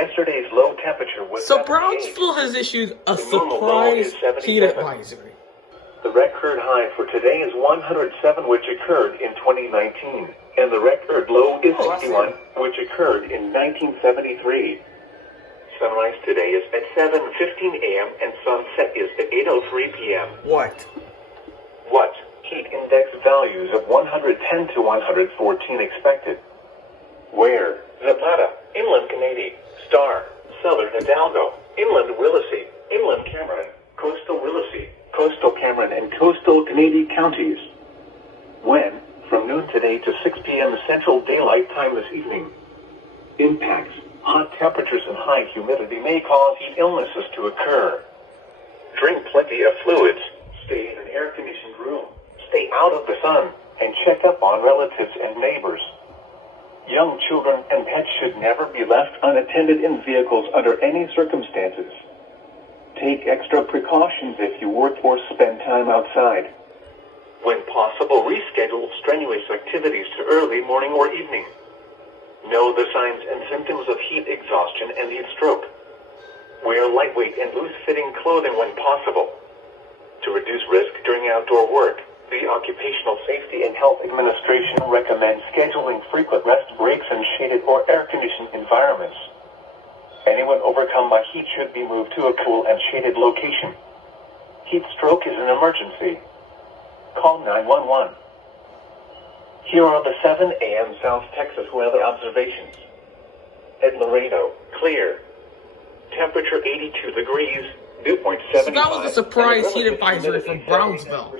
Yesterday's low temperature was So 78. Brownsville has issued a The normal low is surprise heat 77. advisory. The record high for today is 107, which occurred in 2019. And the record low is 61, which occurred in 1973. Sunrise today is at 7:15 a.m. and sunset is at 8:03 p.m. What? What? Heat index values of 110 to 114 expected. Where? Zapata, inland Kenedy, Starr, southern Hidalgo, inland Willacy, inland Cameron, coastal Willacy, coastal Cameron, and coastal Kenedy counties. When? From noon today to 6 p.m. Central Daylight Time this evening. Impacts. Hot temperatures and high humidity may cause heat illnesses to occur. Drink plenty of fluids. Stay in an air-conditioned room. Stay out of the sun and check up on relatives and neighbors. Young children and pets should never be left unattended in vehicles under any circumstances. Take extra precautions if you work or spend time outside. When possible, reschedule strenuous activities to early morning or evening. Know the signs and symptoms of heat exhaustion and heat stroke. Wear lightweight and loose-fitting clothing when possible. To reduce risk during outdoor work, the Occupational Safety and Health Administration recommends scheduling frequent rest breaks in shaded or air-conditioned environments. Anyone overcome by heat should be moved to a cool and shaded location. Heat stroke is an emergency. Call 911. Here are the 7 a.m. South Texas weather observations. At Laredo, clear. Temperature 82 degrees, dew point 75. So that was a surprise heat advisory from Brownsville.